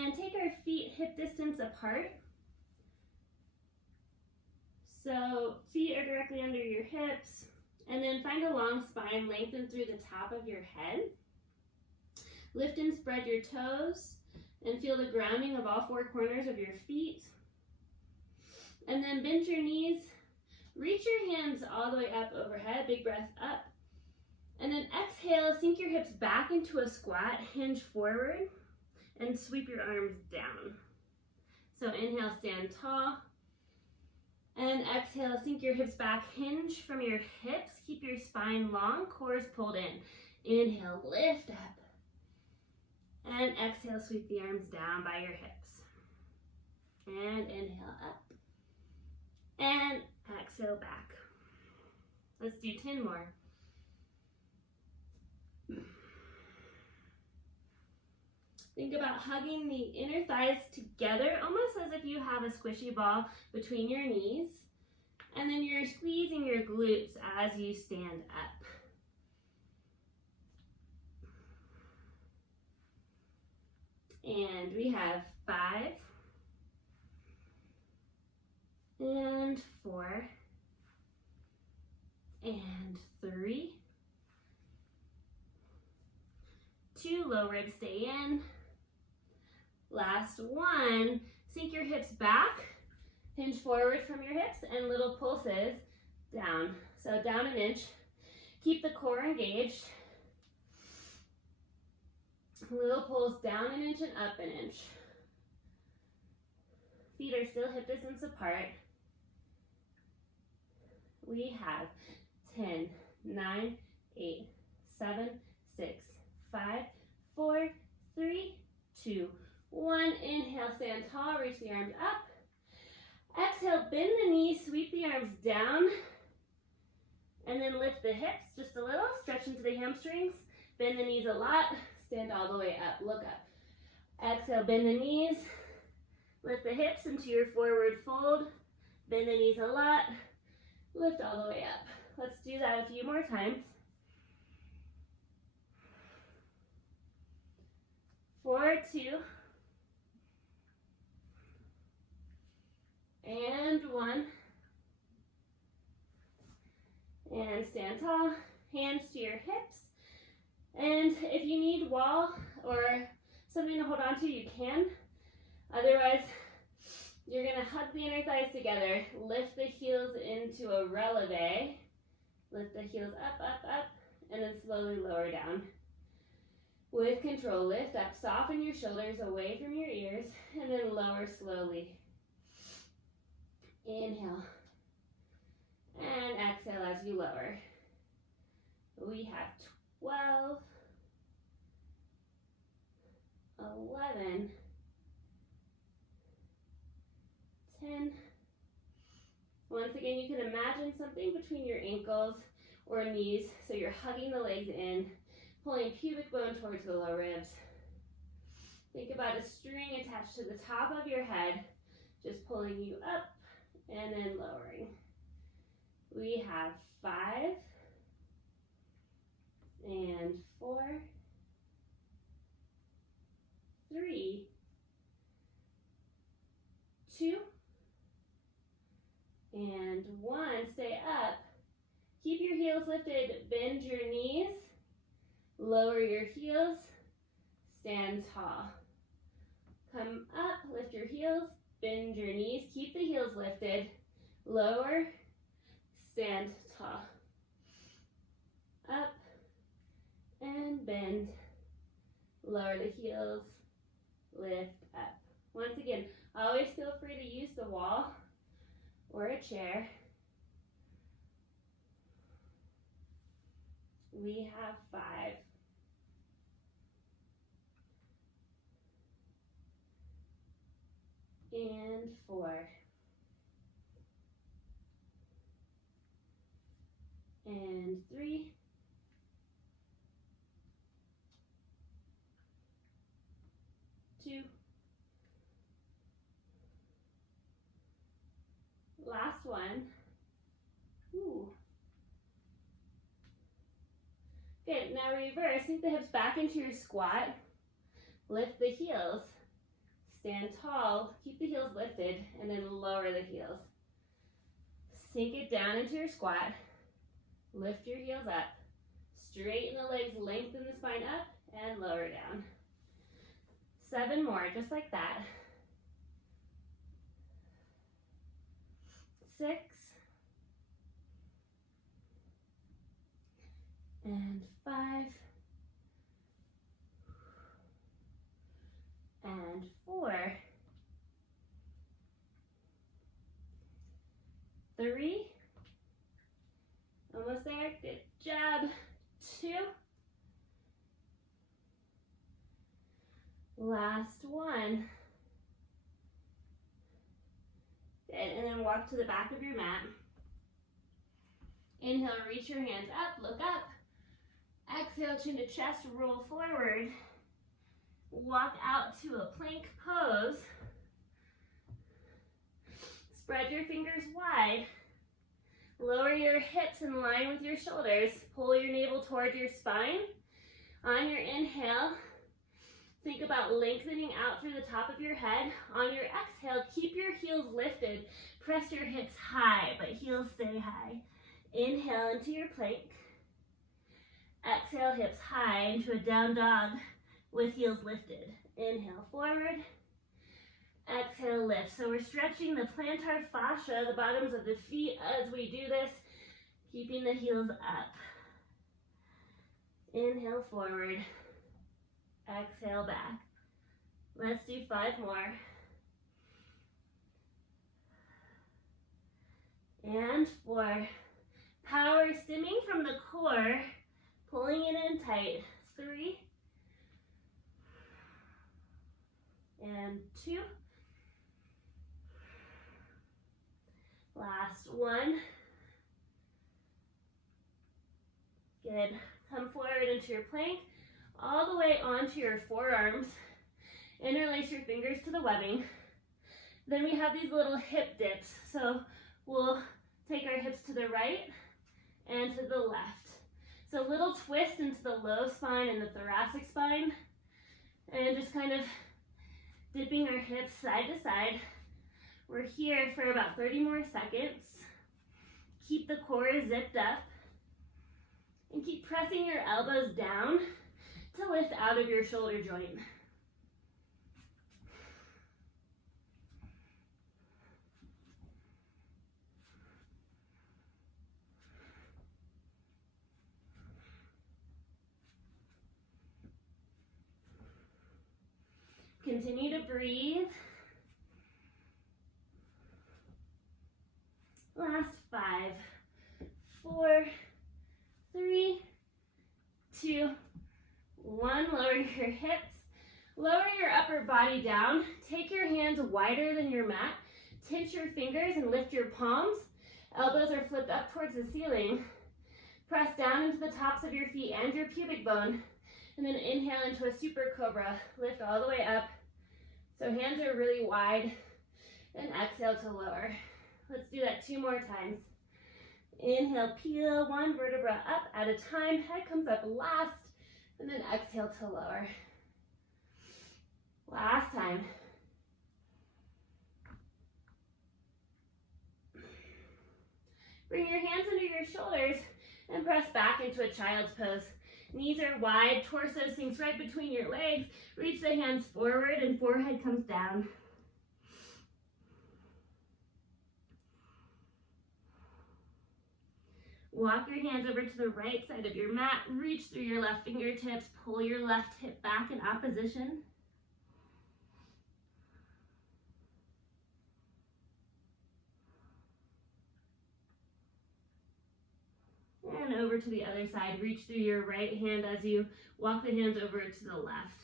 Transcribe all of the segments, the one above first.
And take our feet hip distance apart. So feet are directly under your hips. And then find a long spine, lengthen through the top of your head. Lift and spread your toes and feel the grounding of all four corners of your feet. And then bend your knees. Reach your hands all the way up overhead. Big breath up. And then exhale, sink your hips back into a squat, hinge forward, and sweep your arms down. So inhale, stand tall. And exhale, sink your hips back, hinge from your hips. Keep your spine long, core is pulled in. Inhale, lift up. And exhale, sweep the arms down by your hips. And inhale up. And exhale back. Let's do 10 more. Think about hugging the inner thighs together, almost as if you have a squishy ball between your knees. And then you're squeezing your glutes as you stand up. And we have 5, and 4, and 3, 2, low ribs stay in. Last one, sink your hips back, hinge forward from your hips, and little pulses down. So down an inch, keep the core engaged. Little pulls down an inch and up an inch. Feet are still hip distance apart. We have 10, 9, 8, 7, 6, 5, 4, 3, 2, 1. Inhale, stand tall, reach the arms up. Exhale, bend the knees, sweep the arms down. And then lift the hips just a little, stretch into the hamstrings. Bend the knees a lot, stand all the way up, look up. Exhale, bend the knees, lift the hips into your forward fold. Bend the knees a lot, lift all the way up. Let's do that a few more times. 4, 2, and 1. And stand tall, hands to your hips. And if you need wall or something to hold on to, you can. Otherwise, you're gonna hug the inner thighs together, lift the heels into a releve, lift the heels up, up, up, and then slowly lower down. With control, lift up, soften your shoulders away from your ears, and then lower slowly. Inhale, and exhale as you lower. We have 12, 11, 10. Once again, you can imagine something between your ankles or knees, so you're hugging the legs in, pulling pubic bone towards the low ribs. Think about a string attached to the top of your head, just pulling you up and then lowering. We have 5, and 4, 3, 2, and 1. Stay up. Keep your heels lifted. Bend your knees. Lower your heels. Stand tall. Come up. Lift your heels. Bend your knees. Keep the heels lifted. Lower. Stand tall. Up. And bend. Lower the heels. Lift up. Once again, always feel free to use the wall or a chair. We have 5. And 4. And 3. Two. Last one. Ooh. Good, now reverse. Sink the hips back into your squat. Lift the heels. Stand tall, keep the heels lifted, and then lower the heels. Sink it down into your squat. Lift your heels up. Straighten the legs, lengthen the spine up, and lower down. 7 more, just like that. 6. And 5. And 4. 3. Almost there, good job. 2. Last one. Good, and then walk to the back of your mat. Inhale, reach your hands up, look up. Exhale, chin to chest, roll forward. Walk out to a plank pose. Spread your fingers wide. Lower your hips in line with your shoulders. Pull your navel toward your spine. On your inhale, think about lengthening out through the top of your head. On your exhale, keep your heels lifted. Press your hips high, but heels stay high. Inhale into your plank. Exhale, hips high into a down dog with heels lifted. Inhale forward. Exhale, lift. So we're stretching the plantar fascia, the bottoms of the feet as we do this, keeping the heels up. Inhale forward. Exhale back. Let's do 5 more. And 4. Power stimming from the core, pulling it in tight. 3. And 2. Last one. Good. Come forward into your plank, all the way onto your forearms. Interlace your fingers to the webbing. Then we have these little hip dips. So we'll take our hips to the right and to the left. So a little twist into the low spine and the thoracic spine. And just kind of dipping our hips side to side. We're here for about 30 more seconds. Keep the core zipped up. And keep pressing your elbows down to lift out of your shoulder joint. Continue to breathe. Last 5, 4, 3, 2, 1. Lower your hips. Lower your upper body down. Take your hands wider than your mat. Pinch your fingers and lift your palms. Elbows are flipped up towards the ceiling. Press down into the tops of your feet and your pubic bone. And then inhale into a super cobra. Lift all the way up. So hands are really wide. And exhale to lower. Let's do that 2 more times. Inhale, peel 1 vertebra up at a time. Head comes up last. And then exhale to lower. Last time. Bring your hands under your shoulders and press back into a child's pose. Knees are wide, torso sinks right between your legs. Reach the hands forward and forehead comes down. Walk your hands over to the right side of your mat. Reach through your left fingertips. Pull your left hip back in opposition. And over to the other side. Reach through your right hand as you walk the hands over to the left.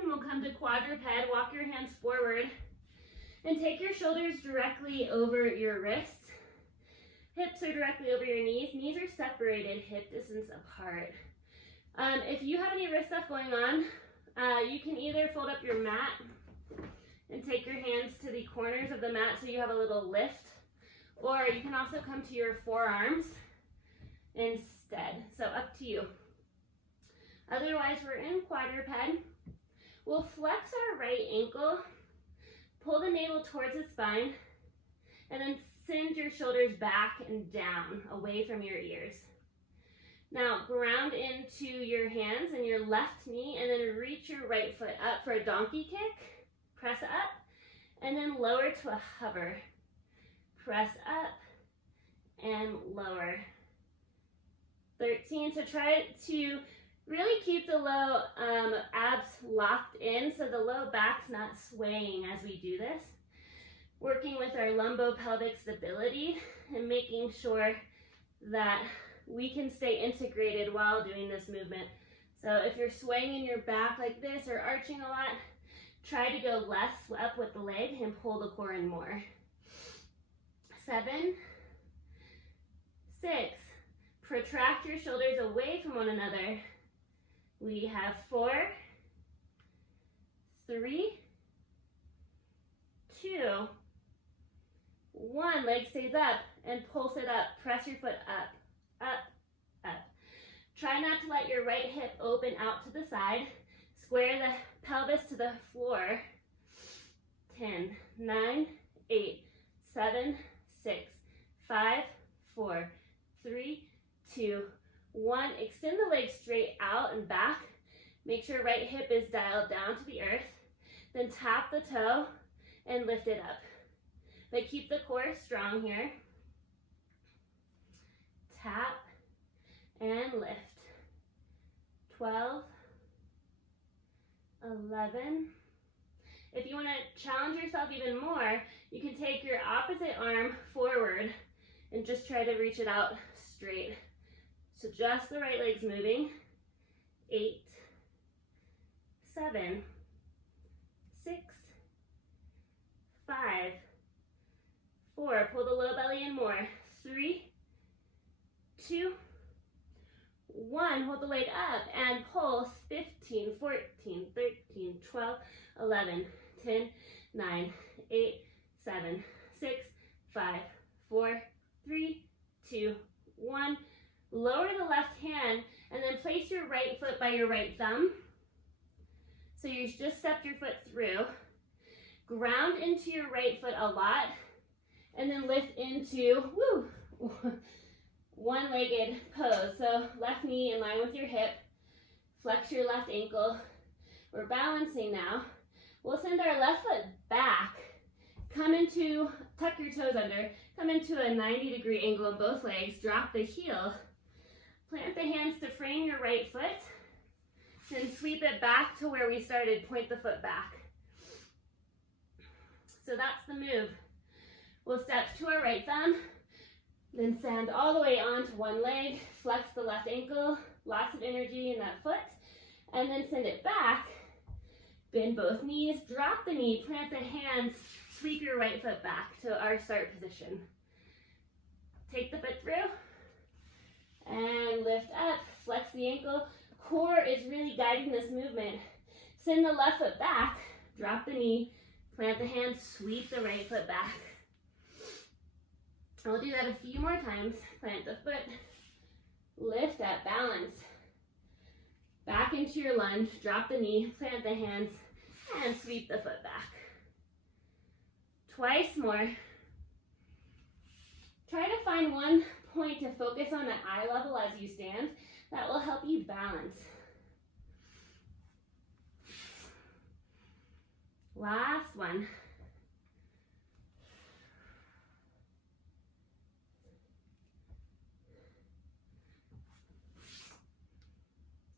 And we'll come to quadruped. Walk your hands forward and take your shoulders directly over your wrists. Hips are directly over your knees. Knees are separated, hip distance apart. If you have any wrist stuff going on, you can either fold up your mat and take your hands to the corners of the mat so you have a little lift, Or you can also come to your forearms instead. So up to you. Otherwise, we're in quadruped. We'll flex our right ankle, pull the navel towards the spine, and then send your shoulders back and down, away from your ears. Now, ground into your hands and your left knee, and then reach your right foot up for a donkey kick. Press up, and then lower to a hover. Press up, and lower. 13, so try to really keep the low abs locked in so the low back's not swaying as we do this. Working with our lumbopelvic stability and making sure that we can stay integrated while doing this movement. So if you're swaying in your back like this or arching a lot, try to go less up with the leg and pull the core in more. 7, 6, protract your shoulders away from one another. We have 4, 3, 2, 1. Leg stays up and pulse it up. Press your foot up, up, up. Try not to let your right hip open out to the side. Square the pelvis to the floor. 10, 9, 8, 7, 6, 5, 4, 3, 2, 1. Extend the legs straight out and back. Make sure right hip is dialed down to the earth. Then tap the toe and lift it up. But keep the core strong here. Tap and lift. 12, 11. If you want to challenge yourself even more, you can take your opposite arm forward and just try to reach it out straight. So just the right leg's moving. 8, 7, 6, 5, 4. Pull the low belly in more. 3, 2, 1. Hold the leg up and pulse. 15, 14, 13, 12, 11, 10, 9, 8, 7, 6, 5, 4, 3, 2, 1. Lower the left hand and then place your right foot by your right thumb. So you just stepped your foot through. Ground into your right foot a lot and then lift into one-legged pose. So left knee in line with your hip. Flex your left ankle. We're balancing now. We'll send our left foot back. Tuck your toes under. Come into a 90-degree angle in both legs. Drop the heel. Plant the hands to frame your right foot. Then sweep it back to where we started. Point the foot back. So that's the move. We'll step to our right thumb. Then stand all the way onto one leg. Flex the left ankle. Lots of energy in that foot. And then send it back. Bend both knees. Drop the knee. Plant the hands. Sweep your right foot back to our start position. Take the foot through. And lift up. Flex the ankle. Core is really guiding this movement. Send the left foot back. Drop the knee. Plant the hands. Sweep the right foot back. I'll do that a few more times. Plant the foot. Lift up. Balance. Back into your lunge. Drop the knee. Plant the hands. And sweep the foot back. Twice more. Try to find one point to focus on at eye level as you stand. That will help you balance. Last one.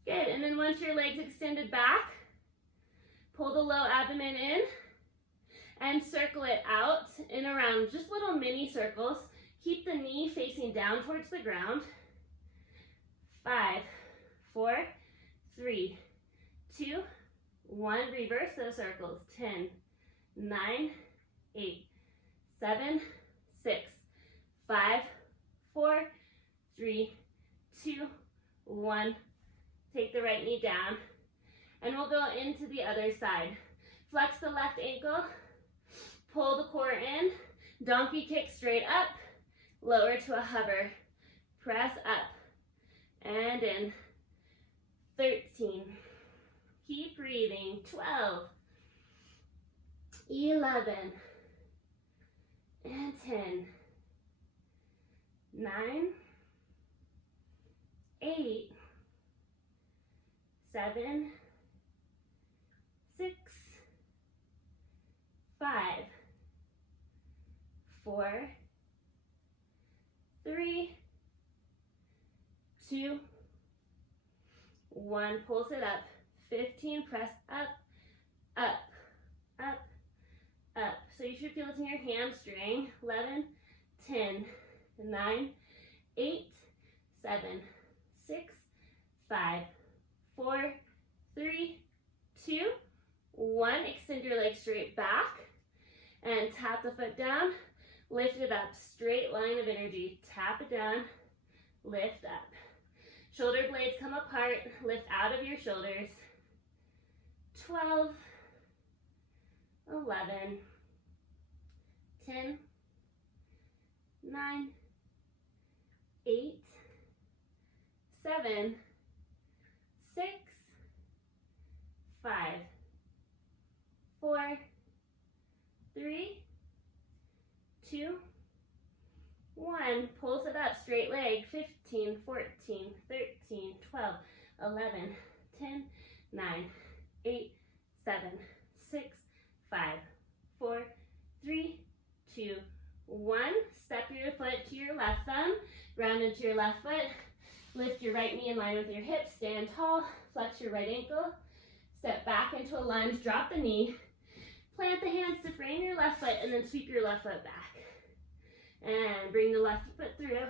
Good, and then once your legs extended back, pull the low abdomen in and circle it out and around, just little mini circles. Keep the knee facing down towards the ground. 5, 4, 3, 2, 1. Reverse those circles. 10, 9, 8, 7, 6, 5, 4, 3, 2, 1. Take the right knee down. And we'll go into the other side. Flex the left ankle. Pull the core in. Donkey kick straight up. lower to a hover, press up, and in, 13, keep breathing, 12, 11, and 10, 9, 8, 7, 6, 5, 4, 3, 2, 1. Pulse it up. 15. Press up, up, up, up. So you should feel this in your hamstring. 11, 10, 9, 8, 7, 6, 5, 4, 3, 2, 1. Extend your legs straight back and tap the foot down. Lift it up. Straight line of energy. Tap it down. Lift up. Shoulder blades come apart. Lift out of your shoulders. 12, 11, 10, 9, 8, 7, 6, 5, 4, 3, 2, 1. Pulse it up, straight leg. 15, 14, 13, 12, 11, 10, 9, 8, 7, 6, 5, 4, 3, 2, 1. Step your foot to your left thumb, ground into your left foot. Lift your right knee in line with your hips, stand tall, flex your right ankle, step back into a lunge, drop the knee, plant the hands to frame your left foot, and then sweep your left foot back. And bring the left foot through,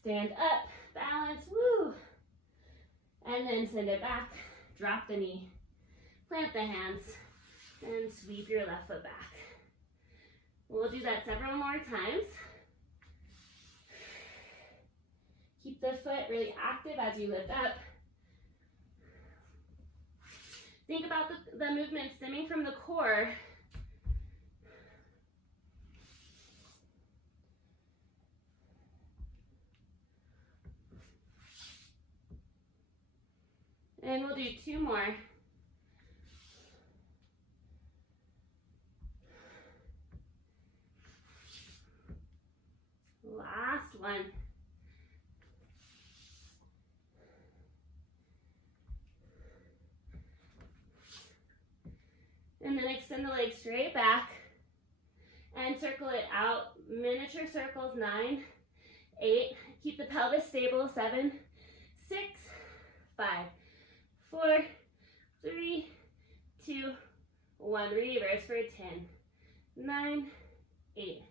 stand up, balance, woo, and then send it back, drop the knee, plant the hands, and sweep your left foot back. We'll do that several more times. Keep the foot really active as you lift up. Think about the movement stemming from the core. And we'll do 2 more. Last one. And then extend the legs straight back and circle it out. Miniature circles, 9, 8. Keep the pelvis stable, 7, 6, 5, 4, 3, 2, 1. Reverse for 10, 9, 8,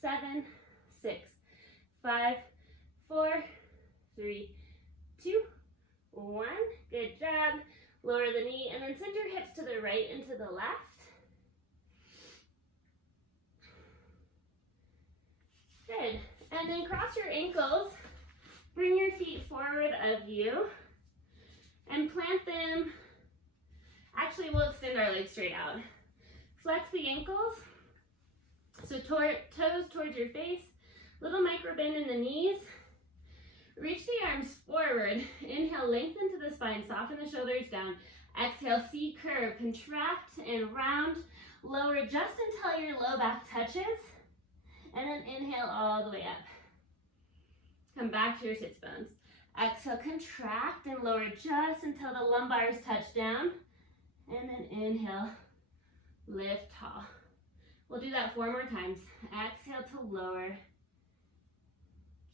7, 6, 5, 4, 3, 2, 1. Good job. Lower the knee and then send your hips to the right and to the left. Good. And then cross your ankles. Bring your feet forward of you and plant them. Actually, we'll extend our legs straight out. Flex the ankles. So toes towards your face. Little micro bend in the knees. Reach the arms forward. Inhale, lengthen to the spine, soften the shoulders down. Exhale, C curve, contract and round. Lower just until your low back touches. And then inhale all the way up. Come back to your sits bones. Exhale, contract and lower just until the lumbars touch down. And then inhale, lift tall. We'll do that 4 more times. Exhale to lower.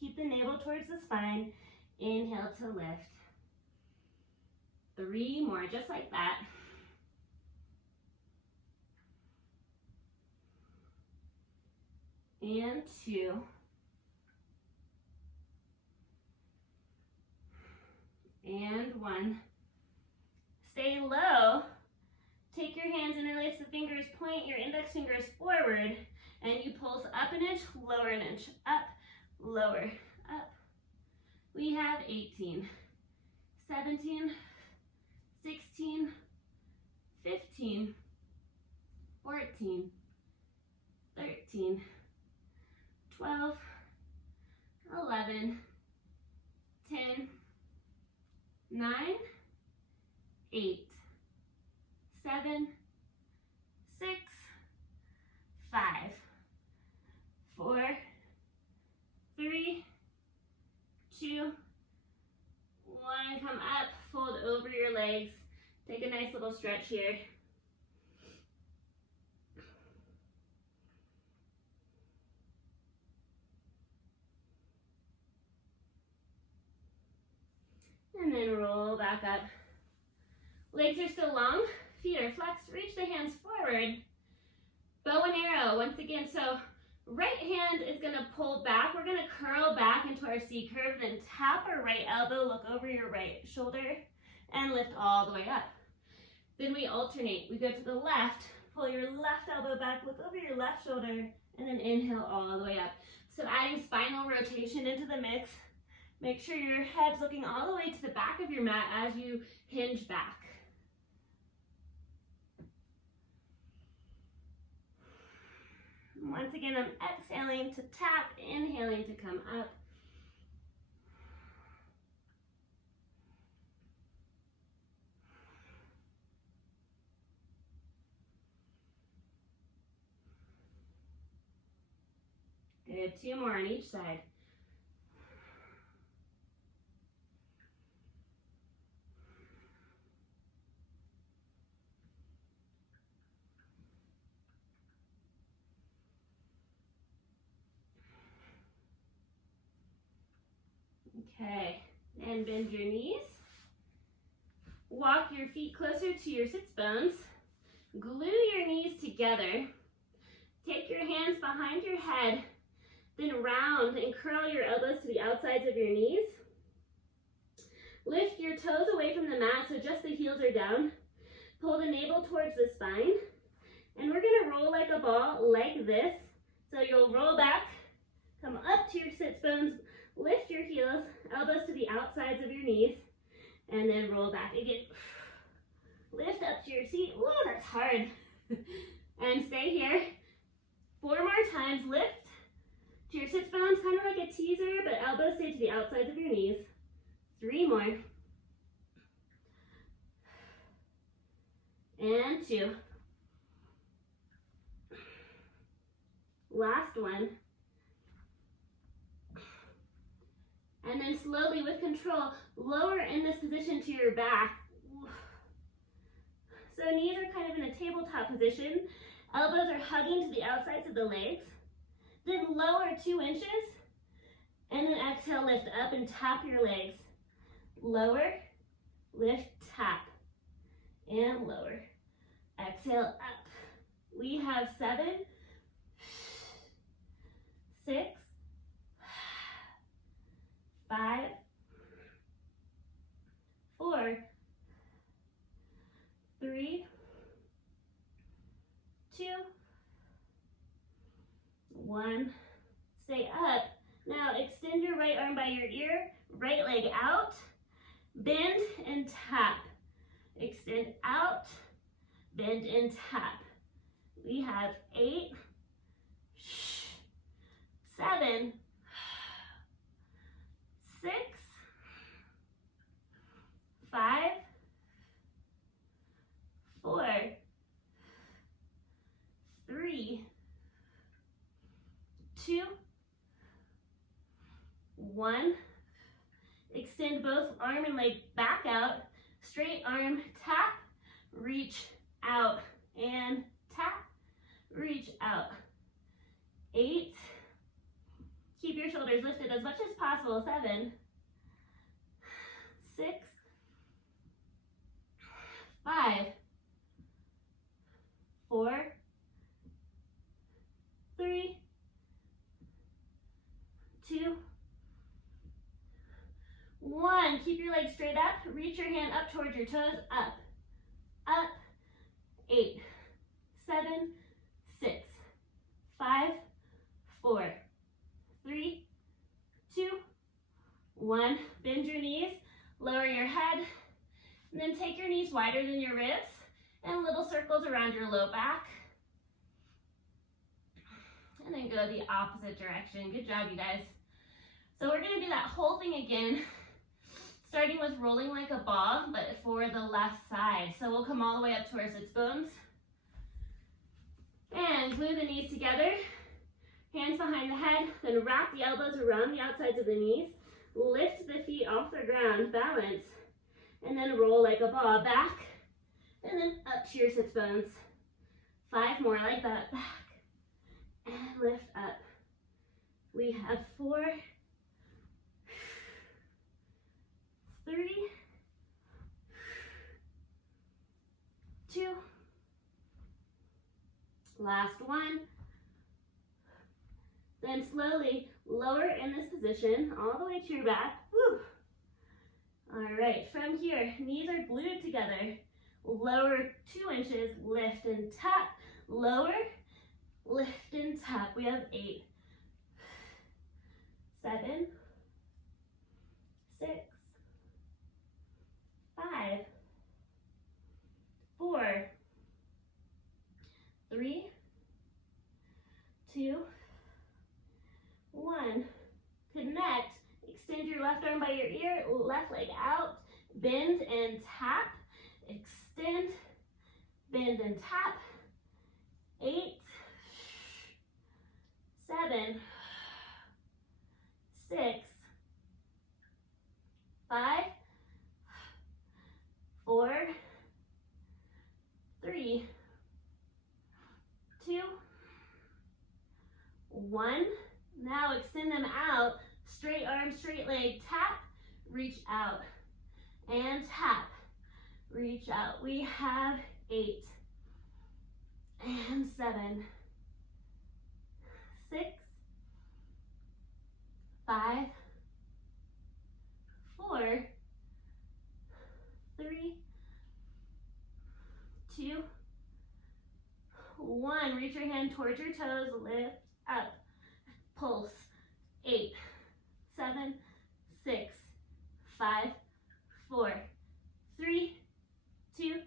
Keep the navel towards the spine. Inhale to lift. 3 more, just like that. And 2. And 1. Stay low. Take your hands, interlace the fingers, point your index fingers forward, and you pulse up an inch, lower an inch, up, lower, up. We have 18, 17, 16, 15, 14, 13, 12, 7, 10, 9, 8, 7, 6, 5, 4, 3, 2, 1. Come up, fold over your legs. Take a nice little stretch here. And then roll back up. Legs are still long, feet are flexed. Reach the hands forward. Bow and arrow once again. So right hand is going to pull back. We're going to curl back into our C curve, then tap our right elbow, look over your right shoulder, and lift all the way up. Then we alternate. We go to the left, pull your left elbow back, look over your left shoulder, and then inhale all the way up. So adding spinal rotation into the mix. Make sure your head's looking all the way to the back of your mat as you hinge back. Once again, I'm exhaling to tap, inhaling to come up. Good, 2 more on each side. Okay, and bend your knees. Walk your feet closer to your sits bones. Glue your knees together. Take your hands behind your head, then round and curl your elbows to the outsides of your knees. Lift your toes away from the mat so just the heels are down. Pull the navel towards the spine. And we're going to roll like a ball like this. So you'll roll back, come up to your sits bones, lift your heels, elbows to the outsides of your knees, and then roll back again. Lift up to your seat. Whoa, that's hard. And stay here. 4 more times. Lift to your sits bones, kind of like a teaser, but elbows stay to the outsides of your knees. 3 more. And 2. Last one. And then slowly with control, lower in this position to your back. So knees are kind of in a tabletop position. Elbows are hugging to the outsides of the legs. Then lower 2 inches. And then exhale, lift up and tap your legs. Lower, lift, tap. And lower. Exhale, up. We have 7, 6, 5, 4, 3, 2, 1. Stay up. Now extend your right arm by your ear, right leg out, bend and tap. Extend out, bend and tap. We have 8, 7, 6, 5, 4, 3, 2, 1. Extend both arm and leg back out. Straight arm, tap, reach out, and tap, reach out. 8. Keep your shoulders lifted as much as possible. 7, 6, 5, 4, 3, 2, 1. Keep your legs straight up. Reach your hand up towards your toes. Up, up. 8, 7, 6, 5, 4, 3, 2, 1. Bend your knees, lower your head, and then take your knees wider than your ribs and little circles around your low back. And then go the opposite direction. Good job, you guys. So we're gonna do that whole thing again, starting with rolling like a ball, but for the left side. So we'll come all the way up to our sits bones. And glue the knees together, hands behind the head, then wrap the elbows around the outsides of the knees, lift the feet off the ground, balance, and then roll like a ball back, and then up to your sits bones. 5 more like that, back, and lift up. We have 4, 3, 2, last one. Then slowly lower in this position, all the way to your back. Woo. All right, from here, knees are glued together. Lower 2 inches, lift and tap. Lower, lift and tap. We have 8, 7, 6, 5, 4, 3, 2, 1. Connect. Extend your left arm by your ear, left leg out, bend and tap. Extend, bend and tap. 8, 7, 6, 5, 4, 3, 2, 1. Now extend them out. Straight arm, straight leg, tap, reach out, and tap, reach out. We have 8, and 7, 6, 5, 4, 3, 2, 1. Reach your hand towards your toes, lift up, pulse. 8, 7, 6, 5, 4, 3, 2,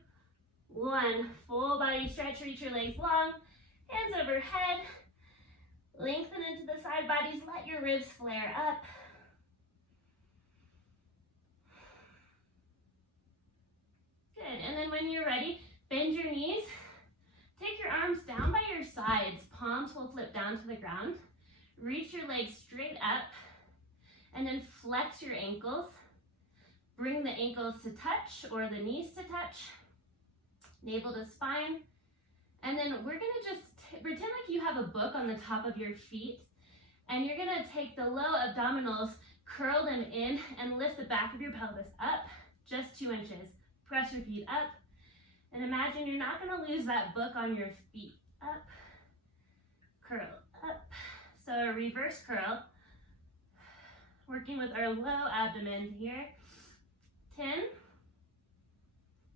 1. Full body stretch, reach your legs long, hands overhead, lengthen into the side bodies, let your ribs flare up. Good, and then when you're ready, bend your knees, take your arms down by your sides, palms will flip down to the ground, reach your legs straight up, and then flex your ankles. Bring the ankles to touch or the knees to touch, navel to spine. And then we're gonna just pretend like you have a book on the top of your feet, and you're gonna take the low abdominals, curl them in, and lift the back of your pelvis up, just 2 inches. Press your feet up, and imagine you're not gonna lose that book on your feet. Up, curl, up. So a reverse curl, working with our low abdomen here. 10,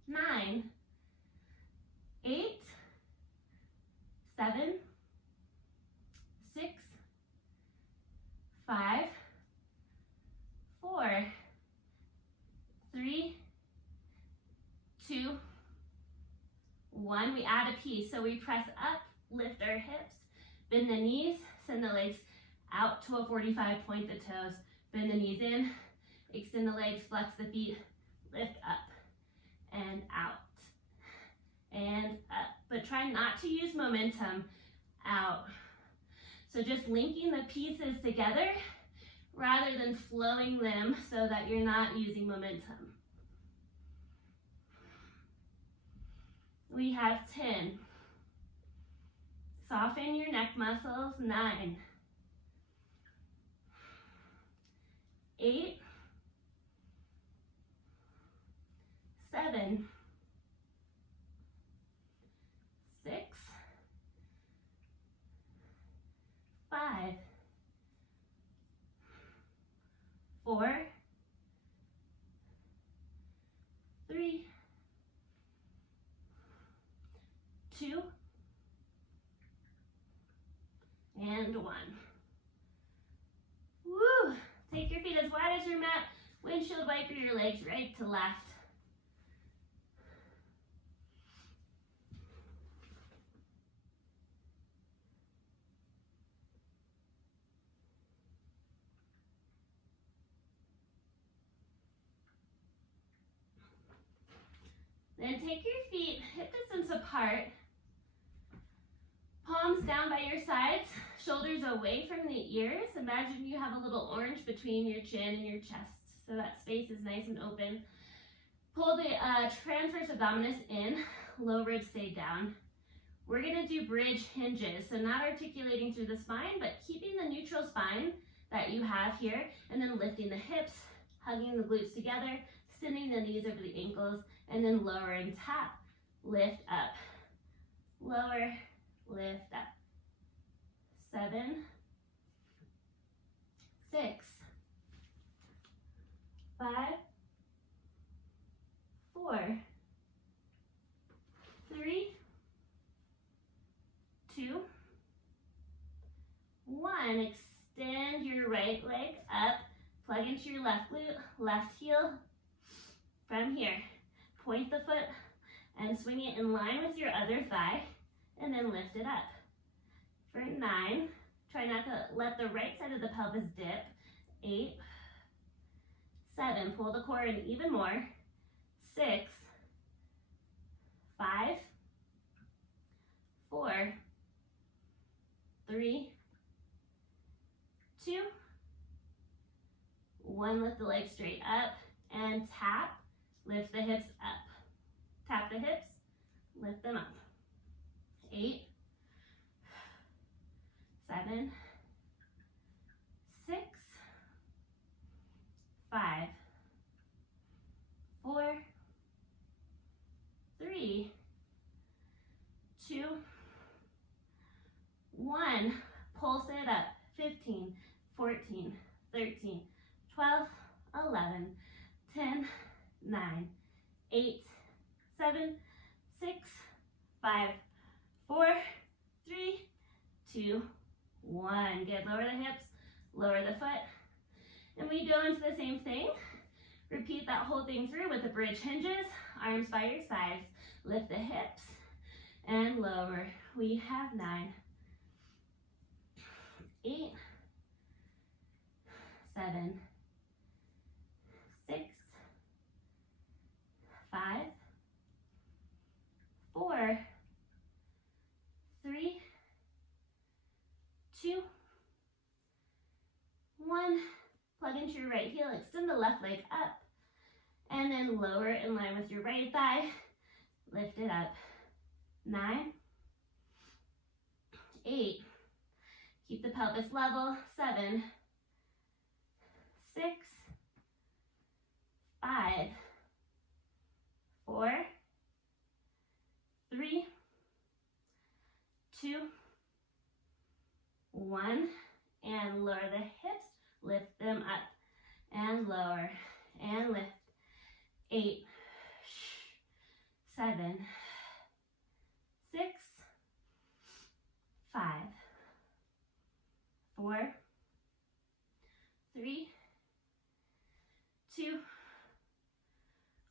9, 8, 7, 6, 5, 4, 3, 2, 1. We add a piece, so we press up, lift our hips, bend the knees, send the legs out to a 45, point the toes, bend the knees in, extend the legs, flex the feet, lift up and out and up. But try not to use momentum out. So just linking the pieces together rather than flowing them so that you're not using momentum. We have 10. Soften your neck muscles. 9, 8, 7, 6, 5, 4, 3, 2, and 1. Woo! Take your feet as wide as your mat. Windshield wiper your legs right to left. Then take your feet hip distance apart, palms down by your sides, shoulders away from the ears. Imagine you have a little orange between your chin and your chest, so that space is nice and open. Pull the transverse abdominis in, low ribs stay down. We're gonna do bridge hinges, so not articulating through the spine, but keeping the neutral spine that you have here, and then lifting the hips, hugging the glutes together, sending the knees over the ankles, and then lowering, tap, lift up, lower, lift up. 7, 6, 5, 4, 3, 2, 1. Extend your right leg up, plug into your left glute, left heel. From here, point the foot and swing it in line with your other thigh, and then lift it up. For 9, try not to let the right side of the pelvis dip. 8, 7, pull the core in even more. 6, 5, 4, 3, 2, 1. Lift the legs straight up and tap. Lift the hips up. Tap the hips, lift them up. 8, 7, 6, 5, 4, 3, 2, 1. Pulse it up. 15, 14, 13, 12, 11, 10, 9, 8, 7, 6, 5, 4, 3, 2, 1. Good. Lower the hips, lower the foot. And we go into the same thing. Repeat that whole thing through with the bridge hinges, arms by your sides. Lift the hips and lower. We have 9, 8, 7, 6, 5, 4, 3, 2, 1. Plug into your right heel, extend the left leg up, and then lower in line with your right thigh. Lift it up. 9, 8, keep the pelvis level. 7, 6, 5, 4, 3, 2, 1, and lower the hips, lift them up, and lower, and lift. 8, 7, 6, 5, 4, 3, 2,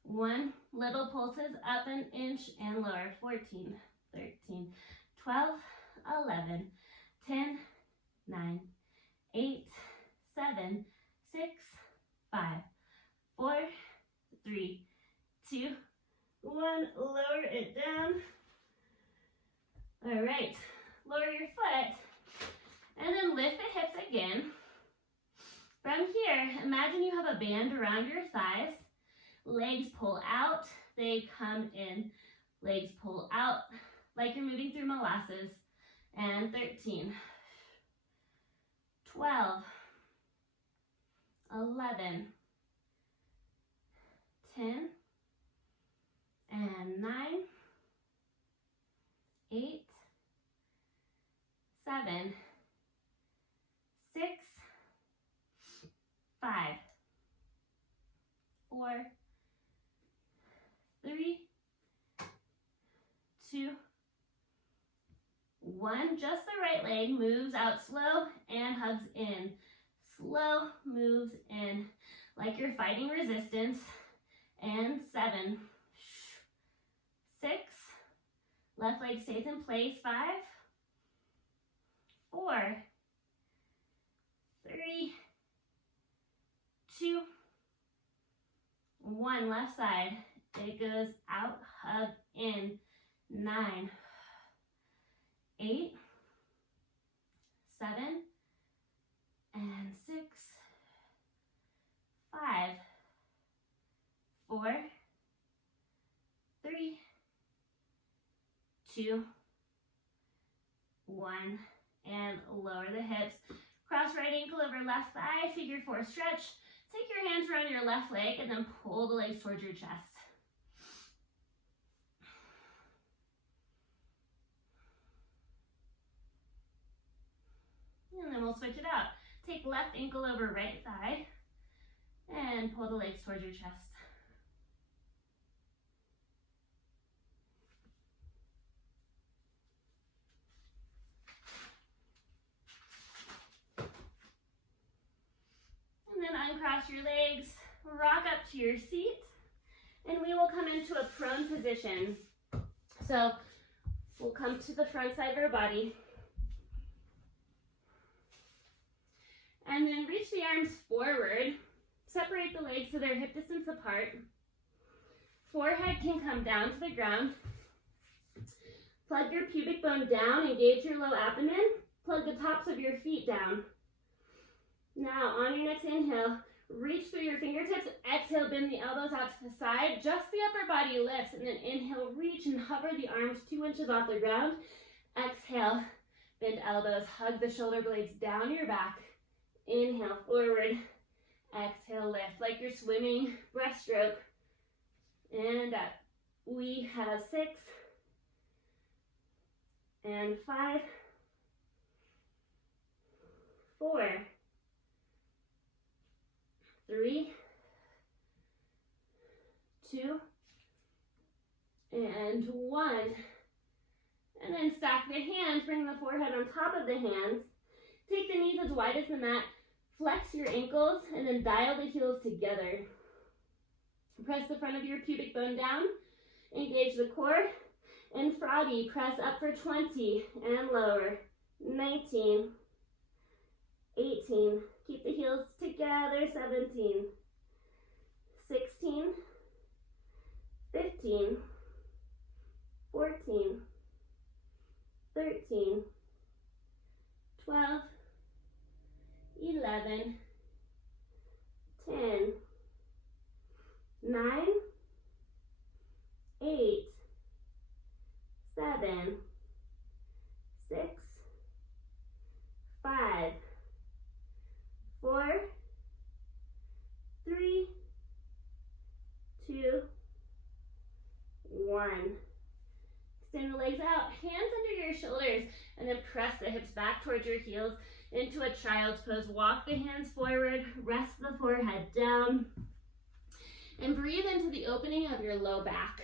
1. Little pulses up an inch and lower. 14, 13, 12, 11, 10, 9, 8, 7, 6, 5, 4, 3, 2, 1. Lower it down. All right. Lower your foot and then lift the hips again. From here, imagine you have a band around your thighs. Legs pull out, they come in. Legs pull out like you're moving through molasses. And 13, 12, 11, 10, and 9, 8, 7, 6, 5, 4, 3, 2, 1. Just the right leg moves out slow and hugs in. Slow moves in like you're fighting resistance. And 7, 6, left leg stays in place. 5, 4, 3, 2, 1. Left side. It goes out, hug, in. 9, 8, 7, and 6, 5, 4, 3, 2, 1, and lower the hips. Cross right ankle over left thigh, figure 4 stretch. Take your hands around your left leg and then pull the legs towards your chest. And then we'll switch it out. Take left ankle over right thigh and pull the legs towards your chest. And then uncross your legs, rock up to your seat, and we will come into a prone position. So we'll come to the front side of our body. And then reach the arms forward. Separate the legs so they're hip distance apart. Forehead can come down to the ground. Plug your pubic bone down, engage your low abdomen. Plug the tops of your feet down. Now, on your next inhale, reach through your fingertips. Exhale, bend the elbows out to the side. Just the upper body lifts. And then inhale, reach and hover the arms 2 inches off the ground. Exhale, bend elbows, hug the shoulder blades down your back. Inhale, forward. Exhale, lift like you're swimming, breaststroke. And up. We have 6 and 5, 4, 3, 2, and 1. And then stack the hands, bring the forehead on top of the hands. Take the knees as wide as the mat, flex your ankles, and then dial the heels together. Press the front of your pubic bone down, engage the core, and froggy, press up for 20 and lower. 19, 18, keep the heels together. 17, 16, 15, 14, 13, 12, 11, 10, 9, 8, 7, 6, 5, 4, 3, 2, 1. Extend the legs out, hands under your shoulders, and then press the hips back towards your heels into a child's pose. Walk the hands forward, rest the forehead down, and breathe into the opening of your low back.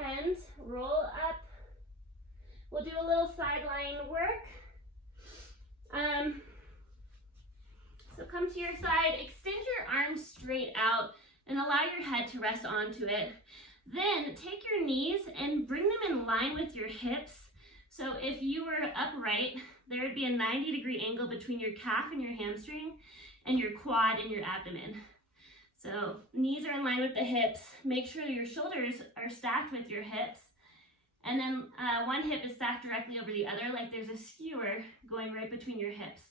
And roll up. We'll do a little sideline work. So come to your side, extend your arms straight out, and allow your head to rest onto it. Then take your knees and bring them in line with your hips. So if you were upright, there would be a 90-degree angle between your calf and your hamstring, and your quad and your abdomen. So knees are in line with the hips. Make sure your shoulders are stacked with your hips. And then one hip is stacked directly over the other, like there's a skewer going right between your hips.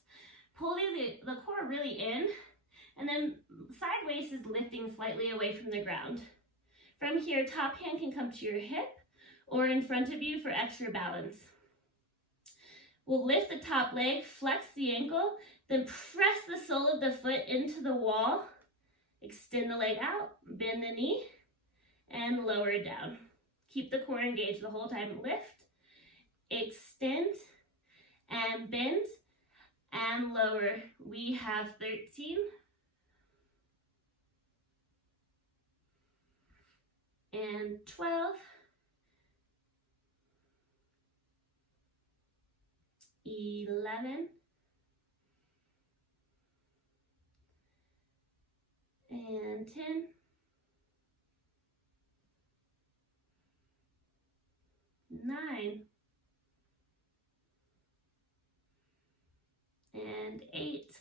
Pull the core really in, and then side waist is lifting slightly away from the ground. From here, top hand can come to your hip or in front of you for extra balance. We'll lift the top leg, flex the ankle, then press the sole of the foot into the wall. Extend the leg out, bend the knee, and lower it down. Keep the core engaged the whole time. Lift, extend, and bend, and lower. We have 13. And 12. 11. And 10. 9.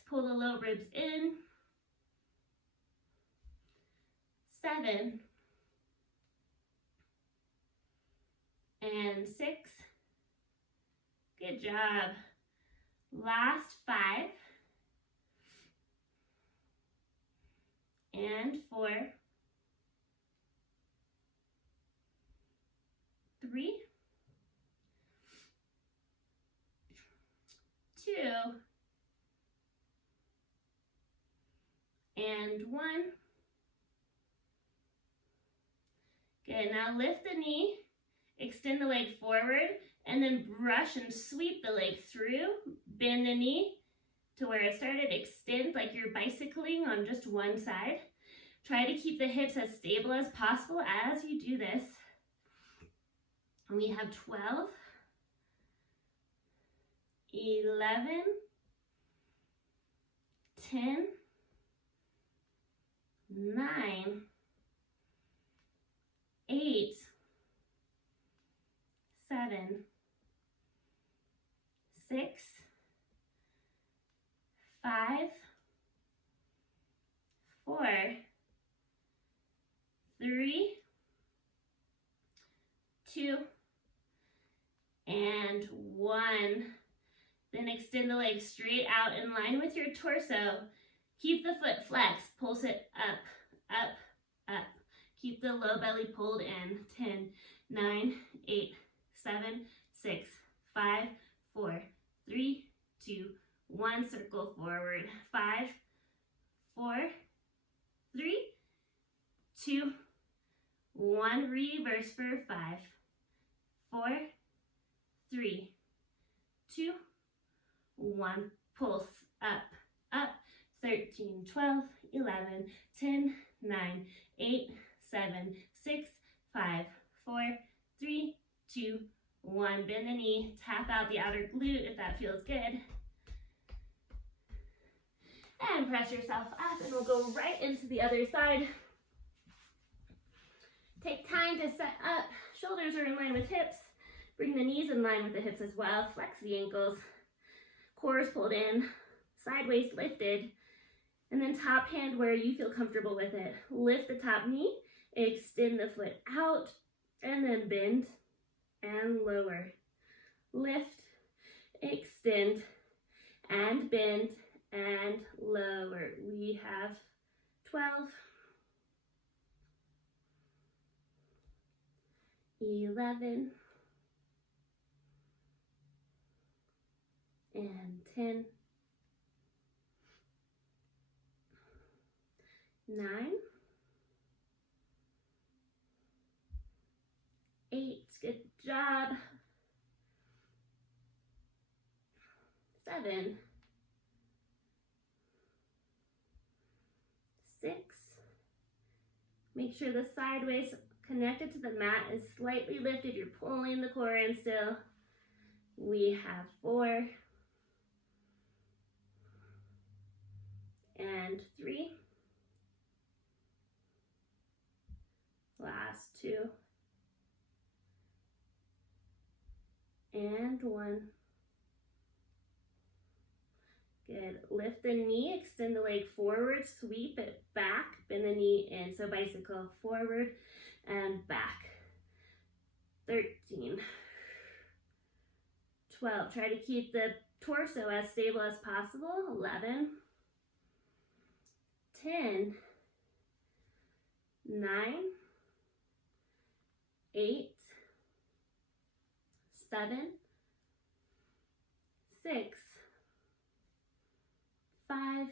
pull the low ribs in. 7 and 6. Good job. Last 5 and 4, 3, 2, and 1. Good, now lift the knee, extend the leg forward, and then brush and sweep the leg through. Bend the knee to where it started, extend like you're bicycling on just one side. Try to keep the hips as stable as possible as you do this. And we have 12, 11, 10, 9, 8, 7, 6, 5, 4, 3, 2, and 1. Then extend the leg straight out in line with your torso. Keep the foot flexed. Pulse it up, up, up. Keep the low belly pulled in. 10, 9, 8, 7, 6, 5, 4, 3, 2, 1. Circle forward. 5, 4, 3, 2, 1. Reverse for 5, 4, 3, 2, 1. Pulse up, up. 13, 12, 11, 10, 9, 8, 7, 6, 5, 4, 3, 2, 1. Bend the knee, tap out the outer glute if that feels good. And press yourself up, and we'll go right into the other side. Take time to set up. Shoulders are in line with hips. Bring the knees in line with the hips as well. Flex the ankles. Core is pulled in. Side waist lifted. And then top hand where you feel comfortable with it. Lift the top knee. Extend the foot out. And then bend and lower. Lift, extend, and bend and lower. We have 12, 11, and 10, 9, 8, good job, 7, 6, make sure the side waist connected to the mat is slightly lifted, you're pulling the core in still. We have 4, and 3, last 2, and 1. Good. Lift the knee, extend the leg forward, sweep it back, bend the knee in. So bicycle forward and back. 13, 12. Try to keep the torso as stable as possible. 11, 10, 9, 8, 7, 6, 5,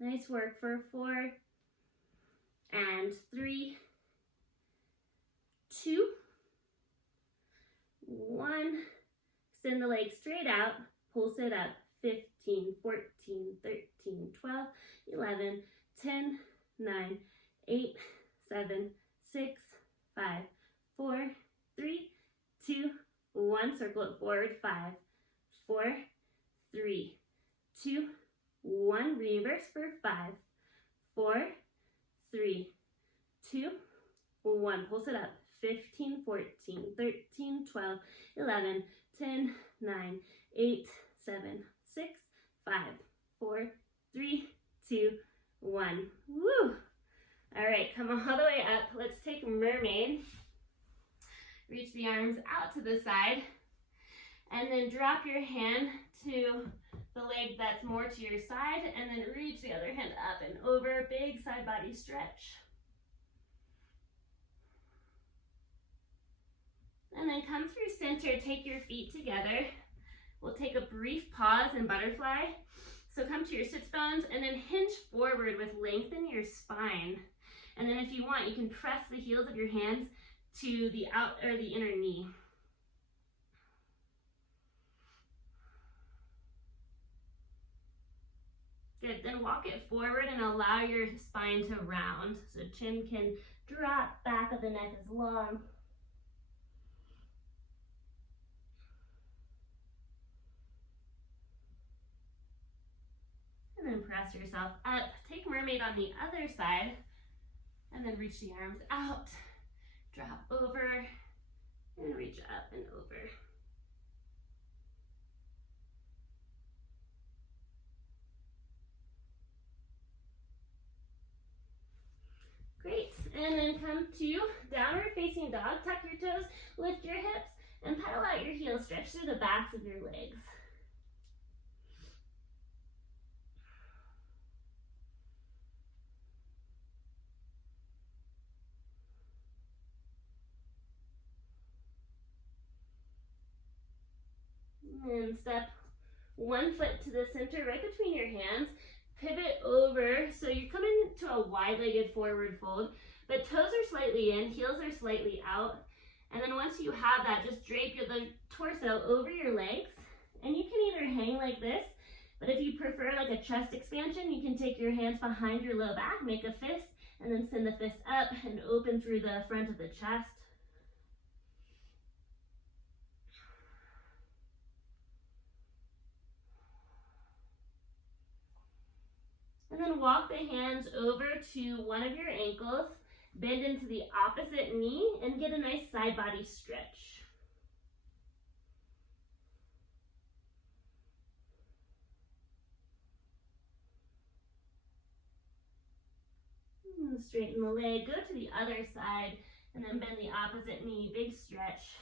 nice work for 4, and 3, 2, 1, extend the leg straight out, pulse it up, 15, 14, 13, 12, 11, 10, 9, 8, 7, 6, 5, 4, 3, 2, 1, circle it forward, 5, 4, 3, 2, 1, reverse for 5, 4, 3, 2, 1, pulse it up, 15, 14, 13, 12, 11, 10, 9, 8, 7, 6, 5, 4, 3, 2, 1. Woo! All right, come all the way up. Let's take mermaid. Reach the arms out to the side, and then drop your hand to the leg that's more to your side, and then reach the other hand up and over. Big side body stretch. And then come through center, take your feet together. We'll take a brief pause in butterfly. So come to your sits bones and then hinge forward with lengthen your spine. And then if you want, you can press the heels of your hands to the out or the inner knee. Good, then walk it forward and allow your spine to round. So chin can drop, back of the neck is long. And then press yourself up. Take mermaid on the other side. And then reach the arms out. Drop over. And reach up and over. Great. And then come to downward facing dog. Tuck your toes, lift your hips, and pedal out your heels. Stretch through the backs of your legs. And step one foot to the center, right between your hands. Pivot over, so you're coming to a wide-legged forward fold, but toes are slightly in, heels are slightly out. And then once you have that, just drape the torso over your legs. And you can either hang like this, but if you prefer like a chest expansion, you can take your hands behind your low back, make a fist, and then send the fist up and open through the front of the chest. And then walk the hands over to one of your ankles, bend into the opposite knee, and get a nice side body stretch. And straighten the leg, go to the other side, and then bend the opposite knee, big stretch.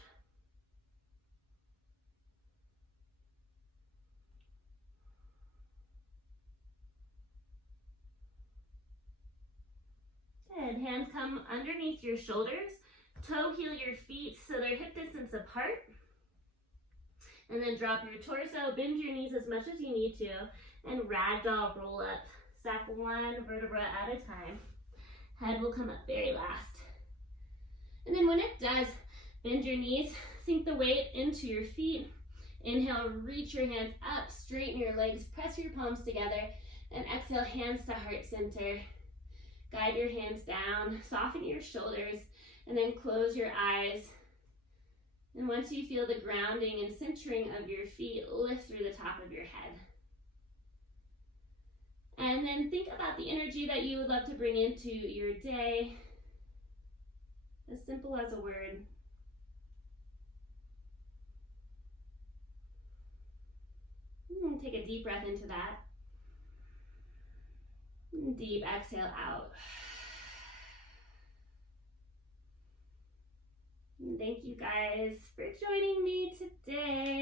Good. Hands come underneath your shoulders. Toe heel your feet so they're hip distance apart. And then drop your torso, bend your knees as much as you need to, and ragdoll roll up. Stack one vertebra at a time. Head will come up very last. And then when it does, bend your knees, sink the weight into your feet. Inhale, reach your hands up, straighten your legs, press your palms together, and exhale, hands to heart center. Guide your hands down, soften your shoulders, and then close your eyes. And once you feel the grounding and centering of your feet, lift through the top of your head. And then think about the energy that you would love to bring into your day. As simple as a word. And take a deep breath into that. Deep exhale out. Thank you guys for joining me today.